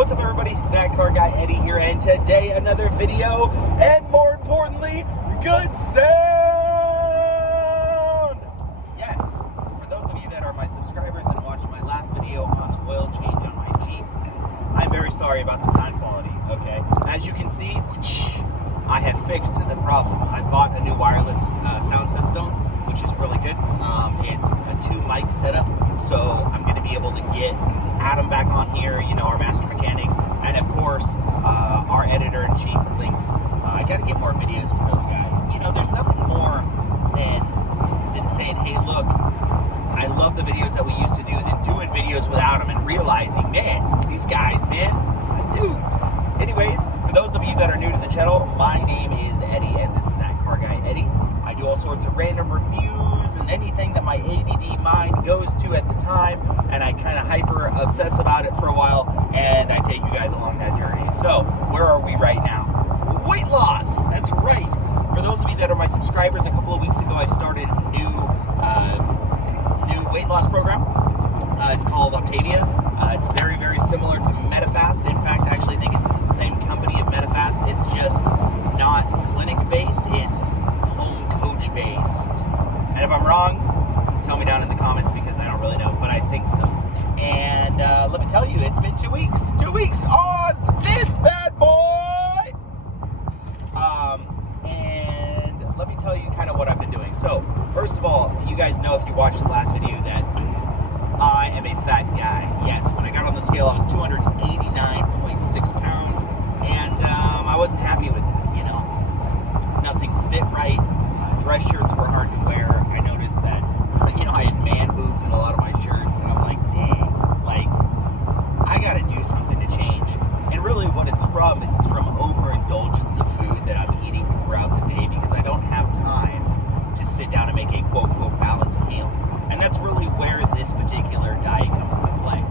What's up, everybody? That car guy Eddie here, and today another video, and more importantly, good sound! Yes, for those of you that are my subscribers and watched my last video on the oil change on my Jeep, I'm very sorry about the sound quality, okay? As you can see, I have fixed the problem. I bought a new wireless sound system, which is really good. It's a 2-mic setup, so I'm going to be able to get Adam back on here, you know, our master mechanic, and of course, our editor-in-chief links. I got to get more videos with those guys. You know, there's nothing more than saying, hey, look, I love the videos that we used to do, than doing videos without them and realizing, man, these guys, man, dudes. Anyways, for those of you that are new to the channel, my name is Eddie, and this is That Car Guy Eddie. I do all sorts of random reviews and anything that my ADD mind goes to at the time, and I kind of hyper obsess about it for a while, and I take you guys along that journey. So, where are we right now? Weight loss! That's right! For those of you that are my subscribers, a couple of weeks ago I started a new weight loss program. It's called Optavia. It's very, very similar to MetaFast. In fact, I actually think it's the same company of MetaFast. It's just not clinic-based, it's home coach-based. And if I'm wrong, tell me down in the comments because I don't really know, but I think so. And let me tell you, it's been 2 weeks. 2 weeks on this bad boy! And let me tell you kind of what I've been doing. So, first of all, you guys know if you watched the last video that I am a fat guy. Yes, when I got on the scale, I was 289.6 pounds, and I wasn't happy with it, you know. Nothing fit right. Dress shirts were hard to wear. I noticed that, you know, I had man boobs in a lot of my shirts, and I'm like, dang, like, I gotta do something to change. And really what it's from is it's from overindulgence of food that I'm eating throughout the day because I don't have time to sit down and make a quote-unquote balanced meal. And that's really where this particular diet comes into play.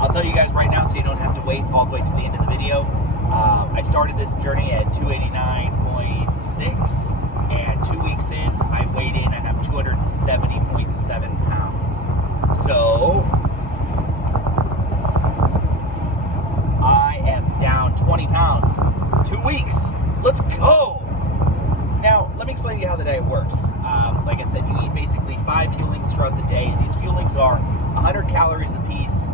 I'll tell you guys right now so you don't have to wait all the way to the end of the video. I started this journey at 289.6, and 2 weeks in, I weighed in and I'm 270.7 pounds. So, I am down 20 pounds. 2 weeks. Let's go! Now, let me explain to you how the diet works. Like I said, you eat basically 5 fuelings throughout the day. These fuelings are 100 calories a piece.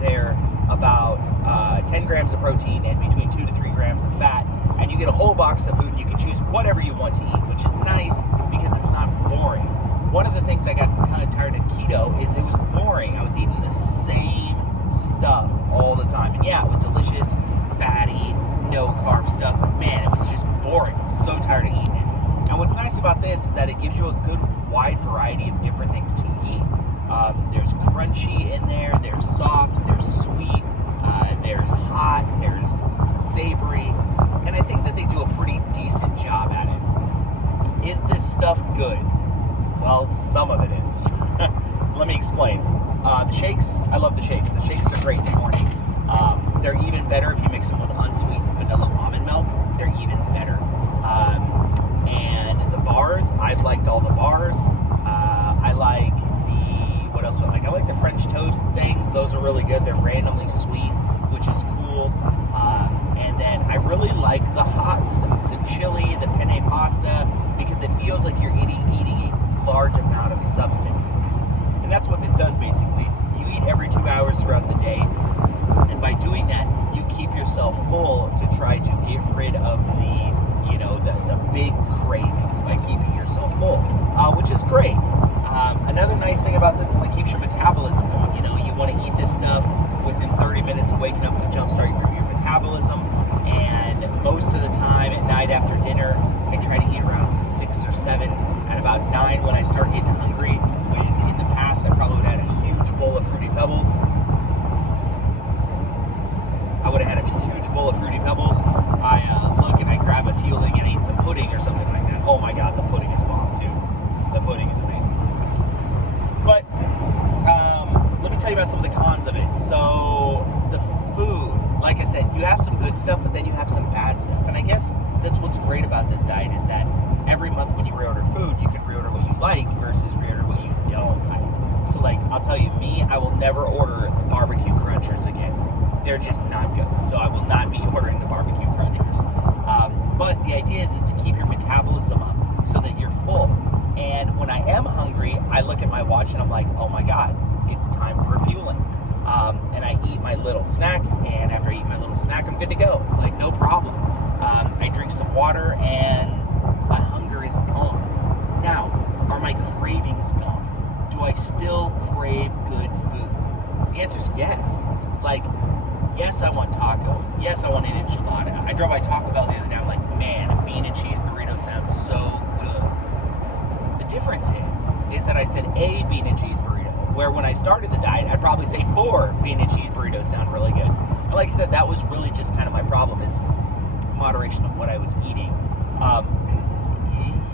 They're about 10 grams of protein and between 2 to 3 grams of fat. And you get a whole box of food, and you can choose whatever you want to eat, which is nice because it's not boring. One of the things I got kind of tired of keto is it was boring. I was eating the same stuff all the time. And yeah, it was delicious, fatty, no carb stuff, but man, it was just boring. I'm so tired of eating it. And what's nice about this is that it gives you a good wide variety of different things to eat. There's crunchy in there, there's soft, there's sweet, there's hot, there's savory, and I think that they do a pretty decent job at it. Is this stuff good? Well, some of it is. Let me explain. The shakes, I love the shakes. The shakes are great in the morning. They're even better if you mix them with unsweetened vanilla almond milk. They're even better. And the bars, I've liked all the bars. I like what else do I like? I like the French toast things. Those are really good. They're randomly sweet, which is cool. And then I really like the hot stuff, the chili, the penne pasta, because it feels like you're eating a large amount of substance. And that's what this does basically. You eat every 2 hours throughout the day, and by doing that, you keep yourself full to try to get rid of the, you know, the big cravings by keeping yourself full, which is great. Another nice thing about this is it keeps your metabolism going. You know, you want to eat this stuff within 30 minutes of waking up to jumpstart your metabolism. And most of the time at night after dinner, I try to eat around 6 or 7. At about 9, when I start getting hungry, when in the past I probably would have had a huge bowl of Fruity Pebbles. I would have had a huge bowl of Fruity Pebbles. I look and I grab a fueling and I eat some pudding or something like that. Oh my god, the pudding is bomb too. The pudding is amazing. But let me tell you about some of the cons of it. So the food, like I said, you have some good stuff, but then you have some bad stuff. And I guess that's what's great about this diet is that every month when you reorder food, you can reorder what you like versus reorder what you don't like. So like, I'll tell you, me, I will never order the barbecue crunchers again. they're just not good. So I will not be ordering the barbecue crunchers. But the idea is to keep your metabolism up so that you're full. And when I am hungry, I look at my watch and I'm like, oh my God, it's time for fueling. And I eat my little snack, and after I eat my little snack, I'm good to go. Like, no problem. I drink some water, and my hunger is gone. Now, are my cravings gone? Do I still crave good food? The answer is yes. Like, yes, I want tacos. Yes, I want an enchilada. I drove by Taco Bell the other day. I'm like, man, a bean and cheese burrito sounds so good. The difference is that I said a bean and cheese burrito, where when I started the diet, I'd probably say 4 bean and cheese burritos sound really good. And like I said, that was really just kind of my problem, is moderation of what I was eating.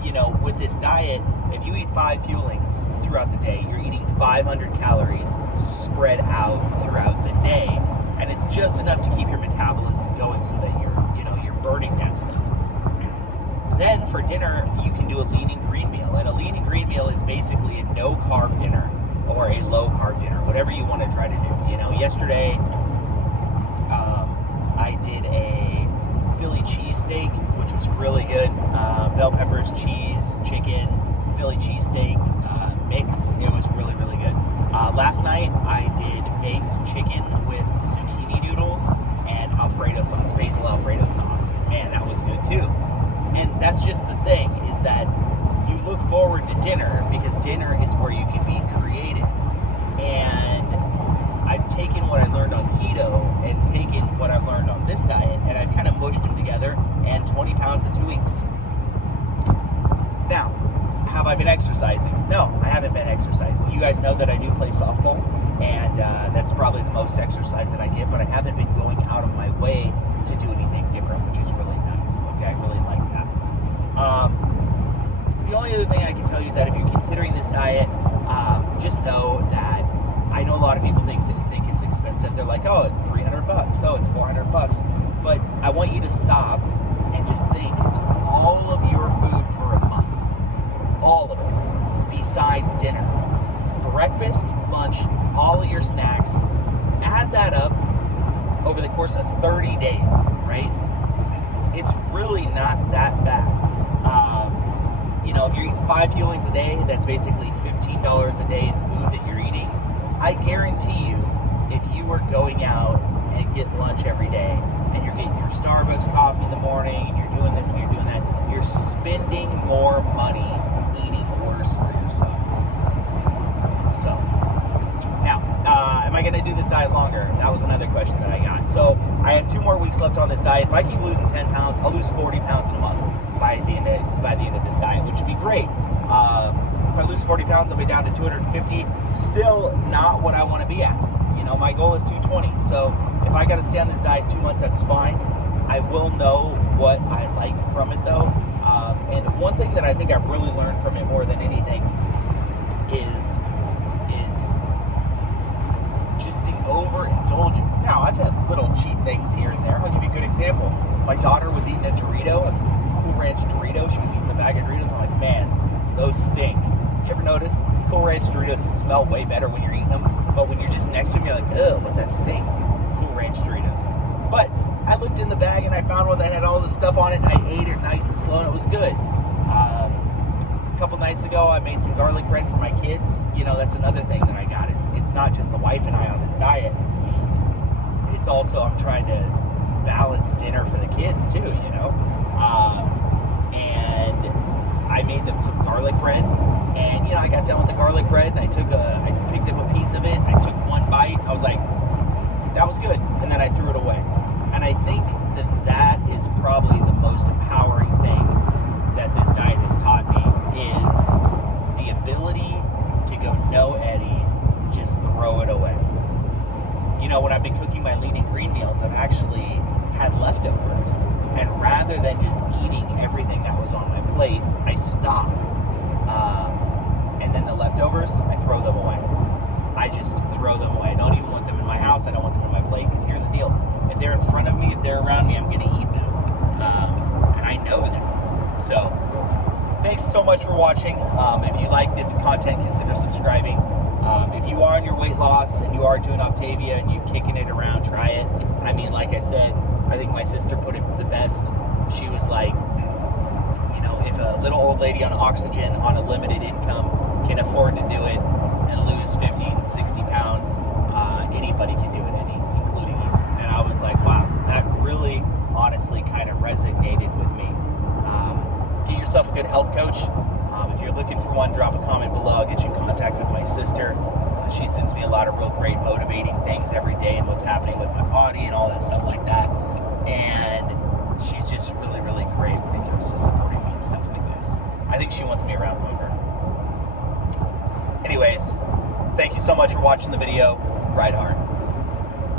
You know, with this diet, if you eat 5 fuelings throughout the day, you're eating 500 calories spread out throughout the day. And it's just enough to keep your metabolism going so that you're burning that stuff. Then for dinner, you can do a lean and green meal. And a lean and green meal is basically a no-carb dinner or a low-carb dinner, whatever you want to try to do. You know, yesterday I did a Philly cheesesteak, which was really good. Bell peppers, cheese, chicken, Philly cheesesteak mix. It was really, really good. Last night I did baked chicken with zucchini noodles and Alfredo sauce, basil Alfredo sauce. And man, that was good too. And that's just the thing, is that you look forward to dinner because dinner is where you can be creative. And I've taken what I learned on keto and taken what I've learned on this diet, and I've kind of mushed them together, and 20 pounds in 2 weeks. Now, have I been exercising? No, I haven't been exercising. You guys know that I do play softball, and that's probably the most exercise that I get, but I haven't been going out of my way to do anything different, which is really nice. Okay, I really like that. The only other thing I can tell you is that if you're considering this diet, just know that I know a lot of people think it's expensive. They're like, oh, it's $300, oh, it's $400. But I want you to stop and just think, it's all of your food for a month. All of it, besides dinner. Breakfast, lunch, all of your snacks. Add that up over the course of 30 days, right? It's really not that bad. You know, if you're eating 5 fuelings a day, that's basically $15 a day in food that you're eating. I guarantee you, if you were going out and get lunch every day, and you're getting your Starbucks coffee in the morning, and you're doing this and you're doing that, you're spending more money eating worse for yourself. So, now, am I going to do this diet longer? That was another question that I got. So, I have 2 more weeks left on this diet. If I keep losing 10 pounds, I'll lose 40 pounds in a month by the end of this diet, which would be great. If I lose 40 pounds, I'll be down to 250. Still not what I want to be at. You know, my goal is 220. So if I got to stay on this diet 2 months, that's fine. I will know what I like from it, though. And one thing that I think I've really learned from it more than anything is just the overindulgence. Now, I've had little cheat things here and there. I'll give you a good example. My daughter was eating a Dorito, a Cool Ranch Dorito. She was eating the bag of Doritos. I'm like, man, those stink. You ever notice Cool Ranch Doritos smell way better when you're eating them, but when you're just next to them, you're like, ugh, what's that stink? Cool Ranch Doritos. But I looked in the bag and I found one that had all this stuff on it, and I ate it nice and slow, and it was good. A couple nights ago, I made some garlic bread for my kids. You know, that's another thing that I got. It's not just the wife and I on this diet. It's also I'm trying to balance dinner for the kids too, you know. And I made them some garlic bread, and you know, I got done with the garlic bread, and I picked up a piece of it. I took 1 bite. I was like, that was good, and then I threw it away. And I think that is probably the most empowering thing that this diet has taught me, is the ability to go, no, Eddie, just throw it away. You know, when I've been cooking my lean and green meals, I've actually had leftovers, and rather than just eating everything that was on my plate, I stop. And then the leftovers, I throw them away. I just throw them away. I don't even want them in my house. I don't want them in my plate, because here's the deal. If they're in front of me, if they're around me, I'm going to eat them. And I know that. So, thanks so much for watching. If you like the content, consider subscribing. If you are on your weight loss and you are doing Optavia and you're kicking it around, try it. I mean, like I said, I think my sister put it the best. She was like, you know, if a little old lady on oxygen on a limited income can afford to do it and lose 50 and 60 pounds, anybody can do it, including you. And I was like, wow, that really honestly kind of resonated with me. Get yourself a good health coach. If you're looking for one, drop a comment below. I'll get you in contact with my sister. She sends me a lot of real great motivating things every day and what's happening with my body and all that stuff like that. And she's just really, really great when it comes to supporting me and stuff like this. I think she wants me around longer. Anyways, thank you so much for watching the video. Ride hard.